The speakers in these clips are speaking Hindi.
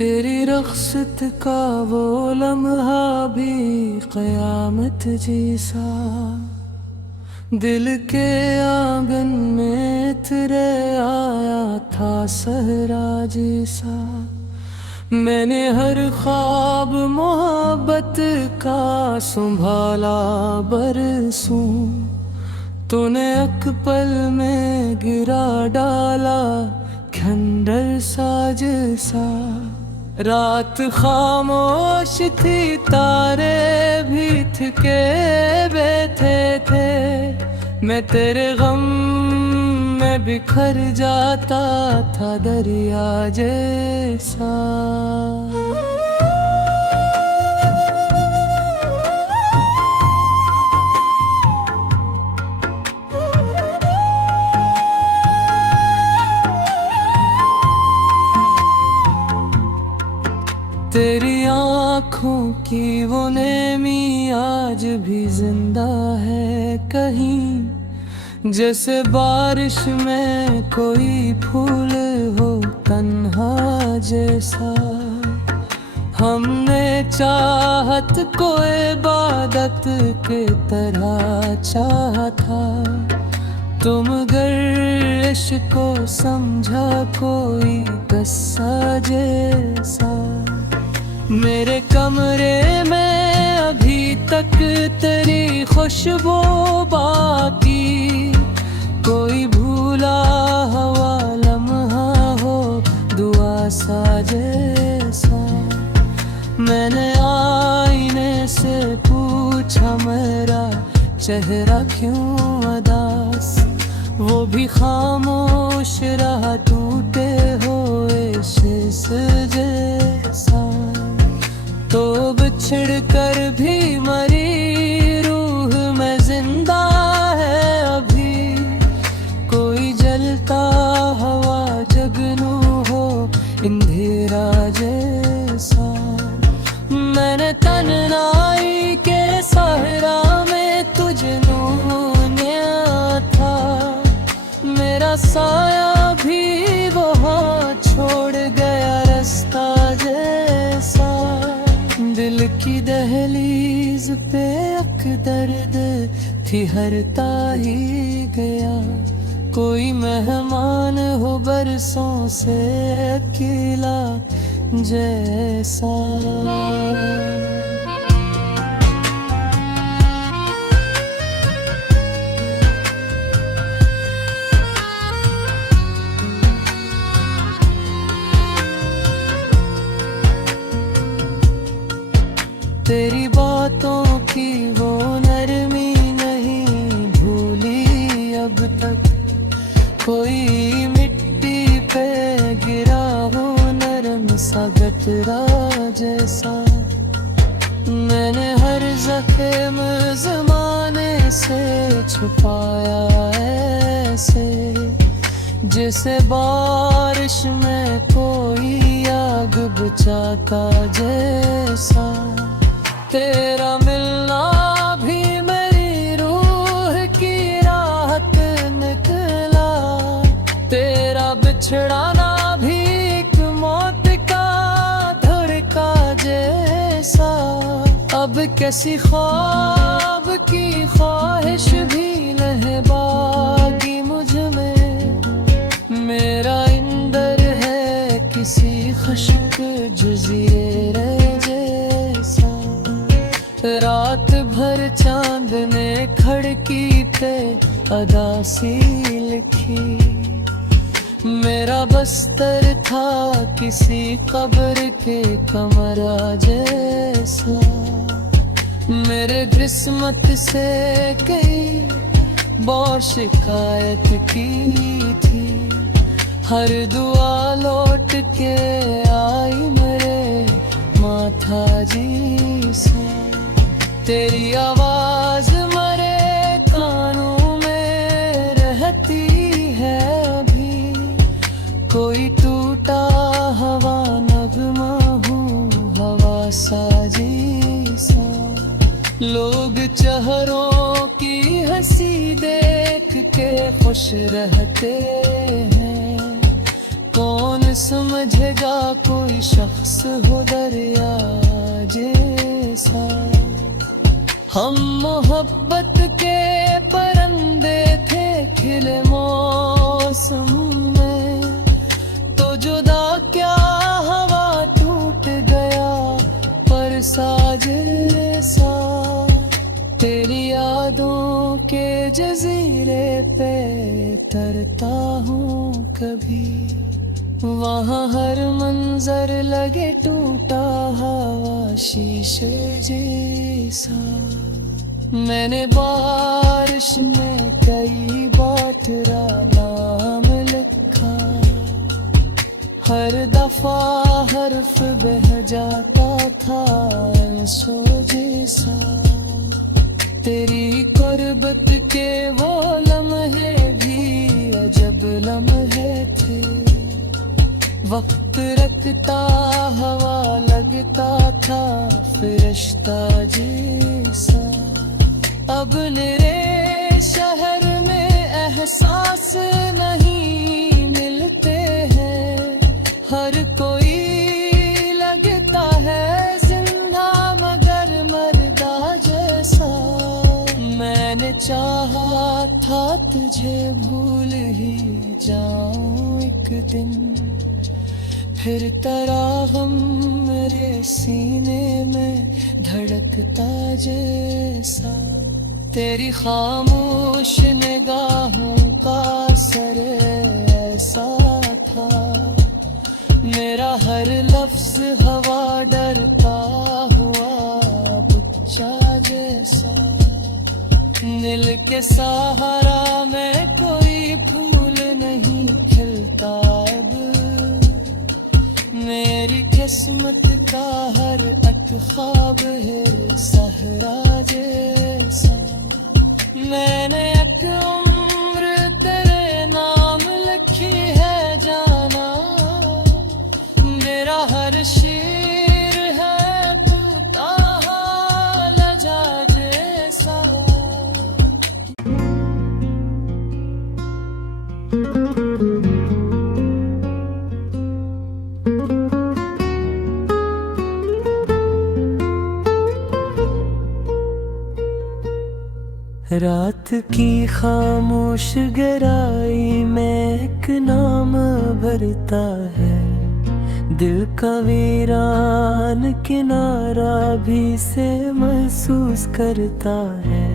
तेरी रख्सत का वो लम्हा भी क़यामत जैसा, दिल के आंगन में तेरे आया था सहरा जैसा। मैंने हर ख्वाब मोहब्बत का संभाला बरसों, तूने एक पल में गिरा डाला खंडर सा जैसा। रात खामोश थी, तारे भी थके बैठे थे, मैं तेरे गम में बिखर जाता था दरिया जैसा। तेरी आँखों की वो नेमी आज भी जिंदा है कहीं, जैसे बारिश में कोई फूल हो तन्हा जैसा। हमने चाहत को इबादत के तरह चाहा था, तुम गर इश्क को समझा कोई कस्सा जैसा। मेरे कमरे में अभी तक तेरी खुशबू बाकी, कोई भूला हुआ लम्हा हो दुआ सा जैसा। मैंने आईने से पूछा मेरा चेहरा क्यों उदास, वो भी खामोश रहा टूटे हुए शीशे जैसा। तो बिछड़ कर भी मरी रूह में जिंदा है अभी, कोई जलता हवा जगनू हो अंधेरा जैसा। मैंने तन्हाई के सहरा में तुझे ढूंढा था, मेरा साया भी वहाँ छोड़ गया रास्ता जैसा। दिल की दहलीज पे अक दर्द थी हरता ही गया, कोई मेहमान हो बरसों से अकेला जैसा। तेरी बातों की वो नरमी नहीं भूली अब तक, कोई मिट्टी पे गिरा हो नरम सा गटरा जैसा। मैंने हर ज़ख्म ज़माने से छुपाया ऐसे, जैसे बारिश में कोई आग बुझाता जैसा। तेरा मिलना भी मेरी रूह की राहत निकला, तेरा बिछड़ाना भी एक मौत का धड़का जैसा। अब कैसी ख्वाब की ख्वाहिश भी नहीं बाकी मुझ में, मेरा इंदर है किसी खुश्क जज़ीरे जैसा। रात भर चांद ने खिड़की पे अदासी लिखी, मेरा बस्तर था किसी कब्र के कमरा जैसा। मेरे किस्मत से कई बहुत शिकायत की थी, हर दुआ लौट के आई मेरे था जी सा। तेरी आवाज मरे कानों में रहती है अभी, कोई टूटा हवा नगमा हूँ हवा सा जी सा। लोग चेहरों की हंसी देख के खुश रहते हैं, कौन समझेगा कोई शख्स हो दरिया जैसा। हम मोहब्बत के परिंदे थे खिले मौसम में, तो जुदा क्या हवा टूट गया पर साज सा। तेरी यादों के जजीरे पे तरता हूँ कभी, वहाँ हर मंजर लगे टूटा हवा शीशे जैसा। मैंने बारिश में कई बार तेरा नाम लिखा, हर दफा हर्फ बह जाता था सो जैसा। तेरी कुर्बत के वो लम्हे भी अजब लम्हे थे, वक्त रखता हवा लगता था फरिश्ता जैसा। अब मेरे शहर में एहसास नहीं मिलते हैं, हर कोई लगता है जिंदा मगर मर्दा जैसा। मैंने चाहा था तुझे भूल ही जाऊं एक दिन, फिर तेरा गम मेरे सीने में धड़कता जैसा। तेरी खामोश निगाहों का असर ऐसा था, मेरा हर लफ्ज हवा डरता हुआ बच्चा जैसा। नील के सहारा में कोई फूल नहीं खिलता अब, मेरी किस्मत का हर एक ख्वाब है सहरा जैसा। मैंने एक उम्र तेरे नाम लिखी है जाना, मेरा हर शेर है पूता लजा जैसा। रात की खामोश गहराई में एक नाम भरता है, दिल का वीरान किनारा भी से महसूस करता है।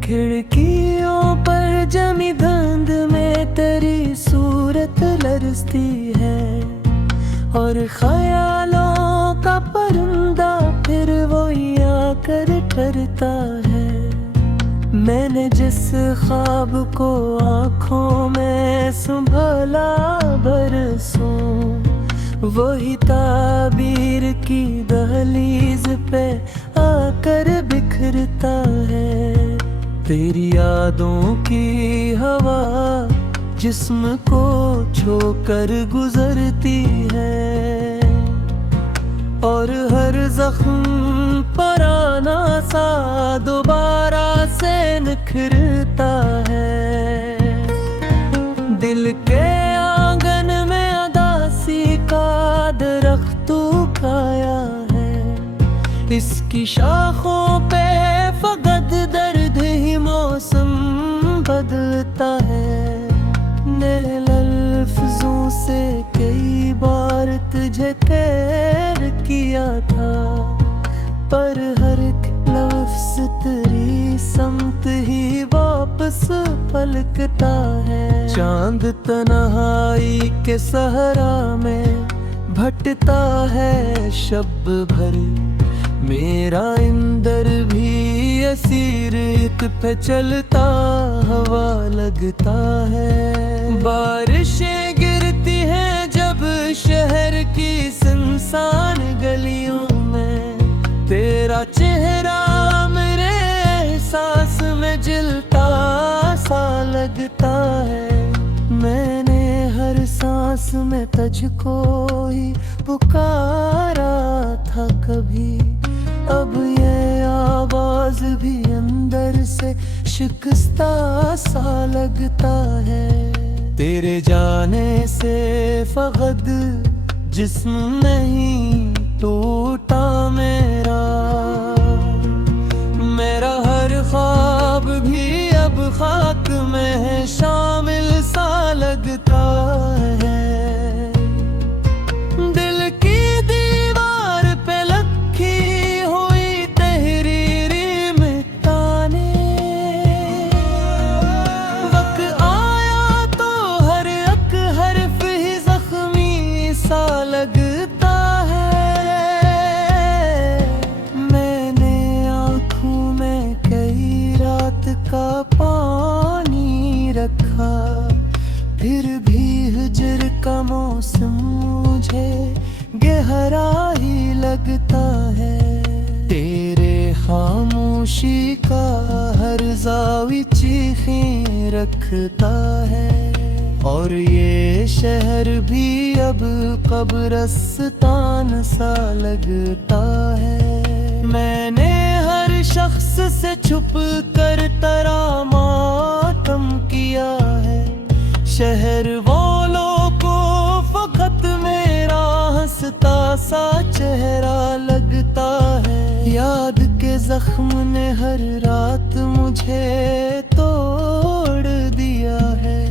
खिड़कियों पर जमी धुंध में तेरी सूरत लरसती है, और ख्यालों का परिंदा फिर वो आकर ठहरता है। मैंने जिस ख्वाब को आँखों में संभाला बरसों, वही ताबीर की दहलीज पे आकर बिखरता है। तेरी यादों की हवा जिस्म को छोकर गुजरती है, और हर जख्म पराना सा दोबारा से निखरता है। दिल के आंगन में अदासी का दरख्त उगाया है, इसकी शाखों पे फकत दर्द ही मौसम बदलता है। नए लफ्जों से कई बार तुझे तैर किया था, पर हर एक लफ्ज तेरी समत ही वापस पलकता है। चांद तन्हाई के सहरा में भटता है शब भर, मेरा इंदर भी असीर एक पे चलता हवा लगता है। बारिशें गिरती हैं जब शहर की सुनसान गलियों तेरा चेहरा मेरे एहसास में जिलता सा लगता है। मैंने हर सांस में तुझको ही पुकारा था कभी। अब ये आवाज भी अंदर से शिकस्ता सा लगता है। तेरे जाने से फकद जिस्म नहीं टूटा मेरा। मेरा हर ख्वाब भी अब खाक में है शामिल सा लगता है। दिल की दीवार पे लखी हुई तहरीरी मिटाने वक्त आया तो हर एक हर्फ ही जख्मी सा लगता है। मैंने आँखों में कई रात का पानी रखा, फिर भी हिजर का मौसम मुझे गहरा ही लगता है। तेरे खामोशी का हर जावी चीखें रखता है। और ये शहर भी अब कब्रिस्तान सा लगता है। मैंने हर शख्स से छुप कर तेरा मातम किया है। शहर वालों को फकत मेरा हंसता सा चेहरा लगता है। याद के जख्म ने हर रात मुझे तोड़ दिया है।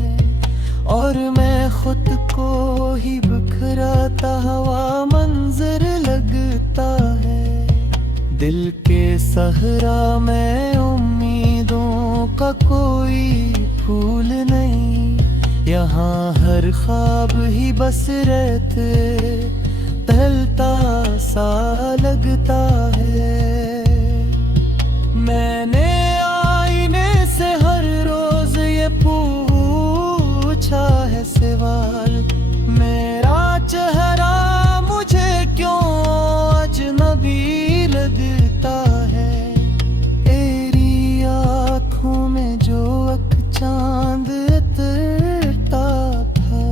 और मैं खुद को ही बिखराता हुआ मंजर लगता है। दिल के सहरा में उम्मीदों का कोई फूल नहीं। यहाँ हर ख्वाब ही बस रहते टहलता सा लगता है। मैंने आईने से हर रोज ये पूछा है सवाल, मेरा चेहरा मुझे क्यों अजनबी लगता है। तेरी आँखों में जो एक चांद उतरता था,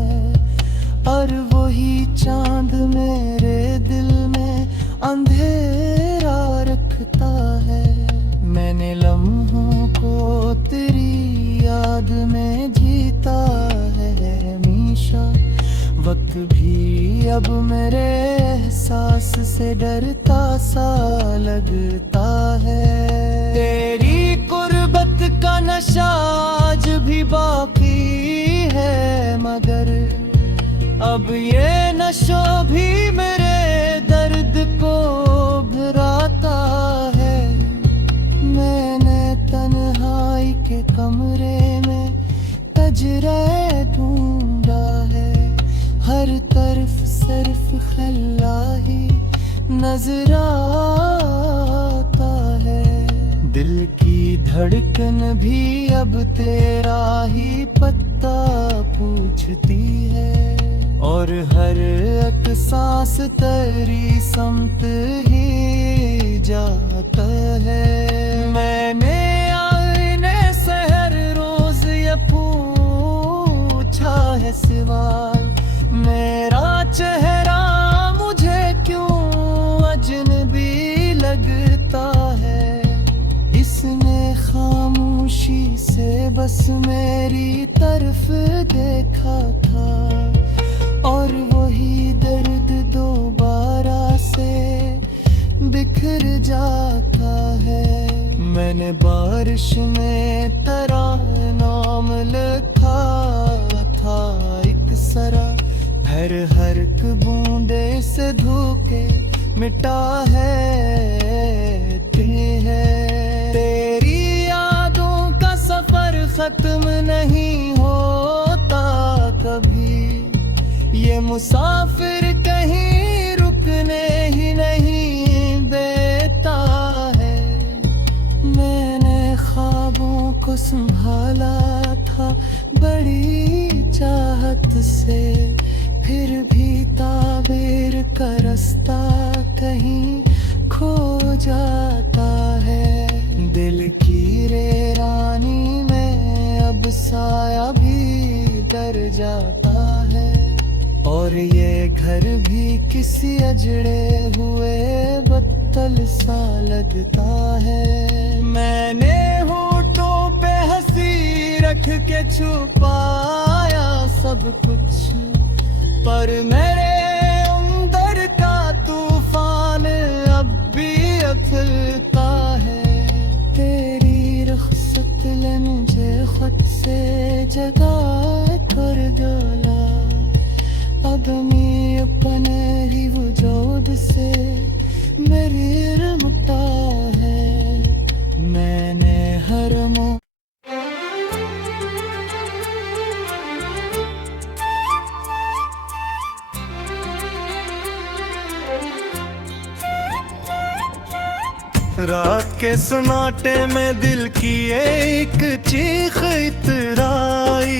और वही चांद मेरे दिल में अंधेरा रखता है। मैंने लम्हों को तेरी याद में जीता है हमेशा। वक्त भी अब मेरे एहसास से डरता सा लगता है। तेरी कुर्बत का नशा आज भी बाकी है, मगर अब ये नशा भी मेरे दर्द को भराता है। मैंने तन्हाई के कमरे में तजरे ढूंढा है। हर तरफ सिर्फ खल्ला ही नजर आता है। दिल की धड़कन भी अब तेरा ही पत्ता पूछती है। और हर एक सांस तेरी समत ही जाता है। मैंने आईने से हर रोज ये पूछा है सवाल, मेरा चेहरा मुझे क्यों अजनबी लगता है। इसने खामोशी से बस मेरी तरफ देखा था, और वही दर्द दोबारा से बिखर जाता है। मैंने बारिश में तेरा नाम लिखा था एक सरा। हर एक बूंदे से धोके मिटा है तेरी यादों का सफर खत्म नहीं होता कभी। ये मुसाफिर कहीं रुकने ही नहीं देता है। मैंने ख्वाबों को संभाला था बड़ी चाहत से, फिर भी ताबीर का रास्ता कहीं खो जाता है। दिल की रे रानी में अब साया भी डर जाता है। और ये घर भी किसी अजड़े हुए बत्तल सा लगता है। मैंने होठों पे हंसी रख के छुपाया सब कुछ, पर मेरे अंदर का तूफान अब भी उथलता है। तेरी रुखसत ने मुझे खुद से जगा कर डाला। आदमी अपने ही वजूद से मेरी रमता है। मैंने हर रात के सन्नाटे में दिल की एक चीख इतराई।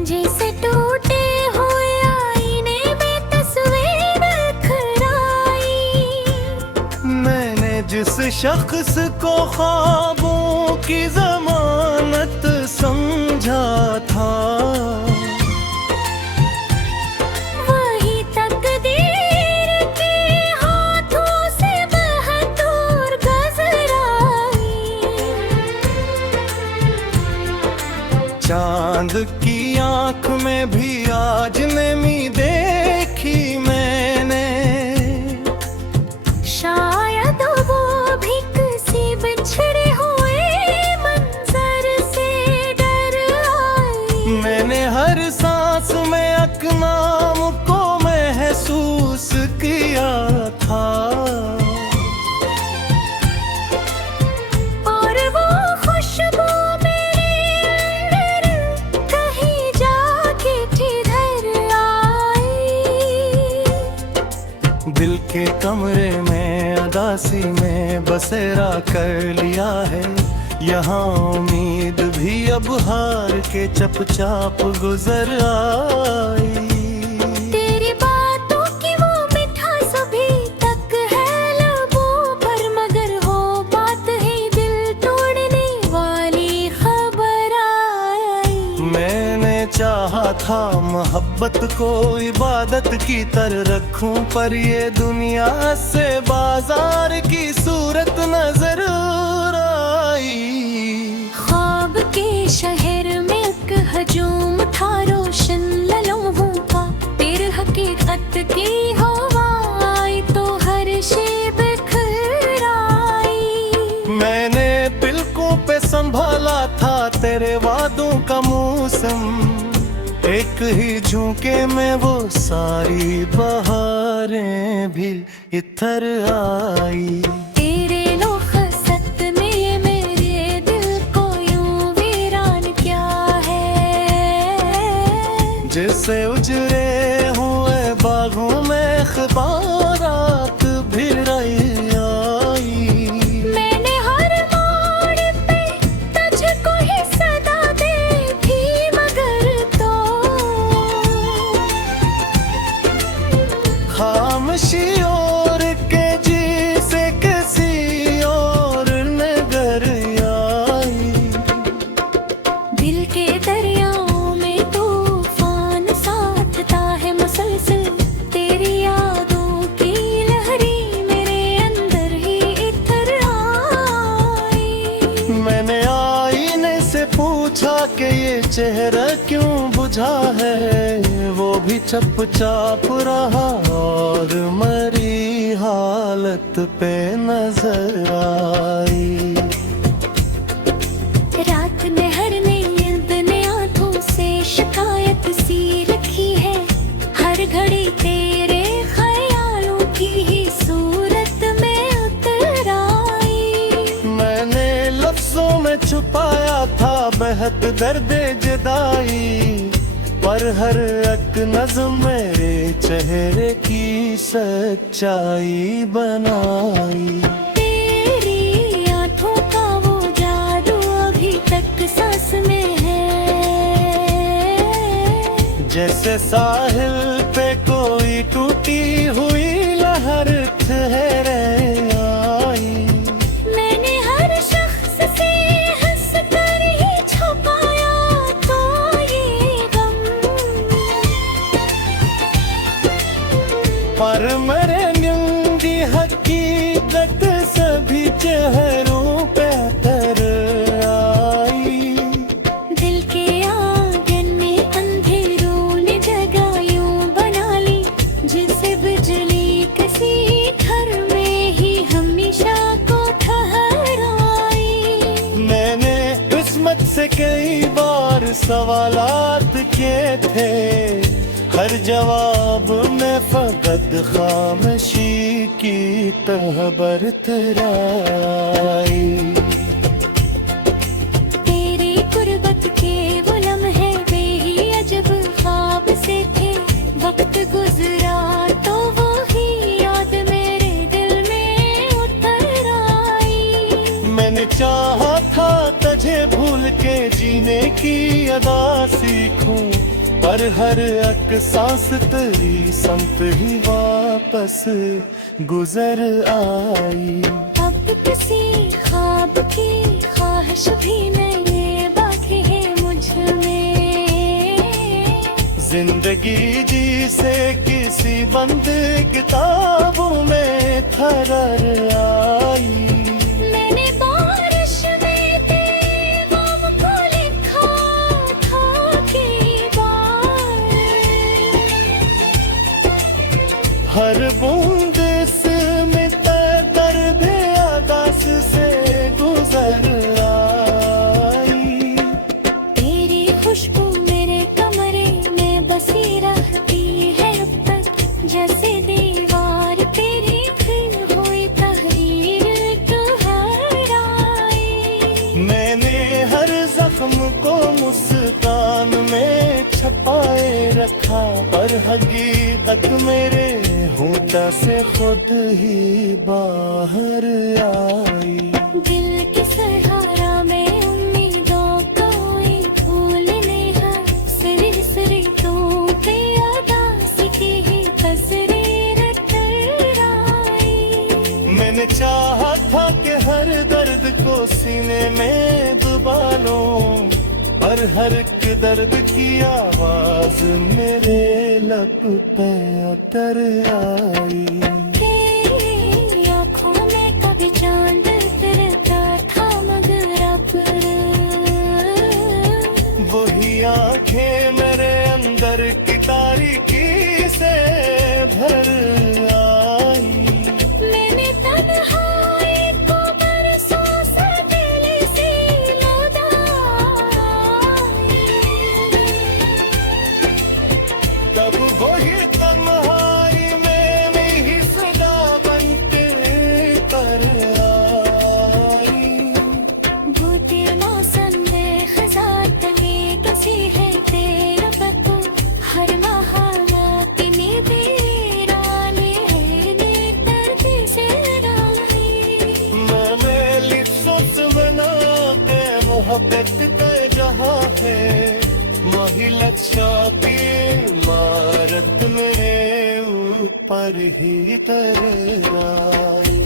जैसे टूटे हुए आईने में तस्वीर खराई। मैंने जिस शख्स को ख्वाबों की जमानत समझा था, वही तकदीर के हाथों से बहतूर गुजर आई। चांद की आंख में भी आज नमी देखी मैंने। शायद वो भी किसी बिछड़े हुए मंजर से डर आई। मैंने हर सांस में अकनाम को महसूस किया था। और वो खुशबू मेरे अंदर कहीं जाके किधर आई। दिल के कमरे में अदासी में बसेरा कर लिया है। यहाँ उम्मीद भी अब हार के चपचाप गुजर आई। तेरी बातों की वो मिठास अभी तक है लबों पर, मगर हो बात है दिल तोड़ने वाली खबर आई। मैंने चाहा था मोहब्बत को इबादत की तरह रखूं, पर ये दुनिया से बाजार की सूरत नजर आई। ख्वाब के शहर में एक हजूम था रोशन लम्हों का। फिर हकीकत की हवा आई तो हर शे बिखर आई। मैंने पिलकों पे संभाला था तेरे वादों का मौसम। एक ही झोंके में वो सारी बहारें भी इधर आई। तेरे लोखसत ने मेरे दिल को यूं वीरान किया है। जैसे उजरे हुए बागों में ख़बारात भी रही आई। मैंने हर मोड़ पे तुझको ही सदा दी थी, मगर तो खामोशी और के जी से किसी और नगर आई। दिल के दरियाओं में तूफान साथता है मुसलसल। तेरी यादों की लहरी मेरे अंदर ही इधर आई। मैंने आईने से पूछा कि ये चेहरा क्यों बुझा है। वो भी चुपचाप रहा और मरी हालत पे नजर आई। रात ने हर नींद ने आंखों से शिकायत सी रखी है। हर घड़ी तेरे ख्यालों की ही सूरत में उतर आई। मैंने लफ्जों में छुपाया था बेहद दर्द जुदाई, पर हर एक नज़्म मेरे चेहरे की सच्चाई बनाई। तेरी आंखों का वो जादू अभी तक सांस में है। जैसे साहिल पे कोई टूटी हुई लहर थे। पर मेरे न्यूंगी हकीकत सभी चेहरों पे तर आई। दिल के आंगन में अंधेरों ने जगह यूं बना ली, जिसे बिजली किसी घर में ही हमेशा को ठहराई। मैंने किस्मत से कई बार सवालात किए थे, हर जवाब में फकत खामोशी की तरह बरतराई। तेरी गुर्बत के वो लम्हे बेही अजब ख्वाब से थे, वक्त गुजरा तो वो ही याद मेरे दिल में उतर आई। मैंने चाहा था तुझे भूल के जीने की अदा सीखूं, पर हर एक सांस तेरी संत ही वापस गुजर आई। अब किसी ख्वाब की ख्वाहिश भी नहीं बाकी है मुझ में। जिंदगी जी से किसी बंद किताबों में थरर आई। मैंने बारिश में तेरे नाम को लिखा था कई बार। हर बूंद में दर्द आदास से गुजर आई। तेरी खुशबू मेरे कमरे में बसी रहती है अब तक, जैसे दीवार तेरी फिर हुई तहरीर ठहराई। मैंने हर जख्म को मुस्कान में छपाए रखा, पर हकीकत मेरे होठों से खुद ही बाहर आई। दिल के सहारा में उम्मीदों का कोई फूल नहीं है, सिरी सिरी तो पे अदास की ही तस्वीर ठहराई। मैंने चाहा था कि हर दर्द को सीने में दबा लूं, पर हर एक दर्द की आवाज मेरे लब पे उतर आई। तेरी आँखों में कभी चांद उतरता था, मगर अब वही आंखें मेरे अंदर की तारीकी से भर आई। मैंने तन्हाई को बरसों से दिल से लगाई। तब वही तन्हाई में मेरी सदा बनके कर आई। वो तेरे मौसम में खज़ां तले कसी है तेरा पत्तो, हर महालात में वीराने है दर्द से राही। मैं लिप्सोस बना के मोहब्बत के जहाँ है, महिलत की इमारत मेरे ऊपर ही तर आई।